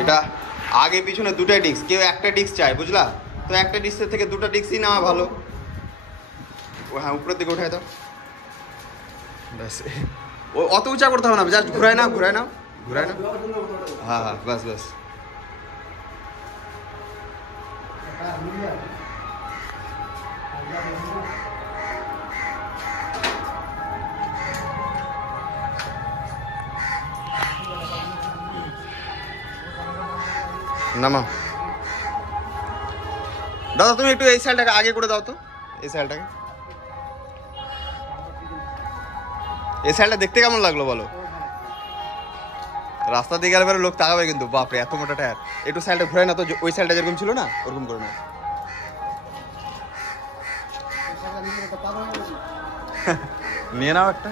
এটা আগে পিছনে দুটো ডিস্ক, কেউ একটা ডিস্ক চায় বুঝলা, তো একটা ডিস্কের থেকে দুটো ডিস্কই নেওয়া ভালো। ও হ্যাঁ, উপরের দিকে উঠায় দাও ব্যাস। ও অত উঁচা করতে হবে না, জাস্ট ঘুরায় নাও ঘুরায় নাও ঘুরায় নাও। হ্যাঁ হ্যাঁ বাস বাস। নামা দাদা, তুমি একটু এই সাইডটাকে আগে করে দাও তো, এই সাইডটাকে। এই সাইডটা দেখতে কেমন লাগলো বলো? রাস্তা দিয়ে গেলে পরে লোক তাকাবে কিন্তু, বাপরে এত মোটা টায়ার। একটু সাইডটা ঘুরে না তো, ওই সাইডটা যেরকম ছিল না ওরকম করে না। নিয়ে নাও একটা।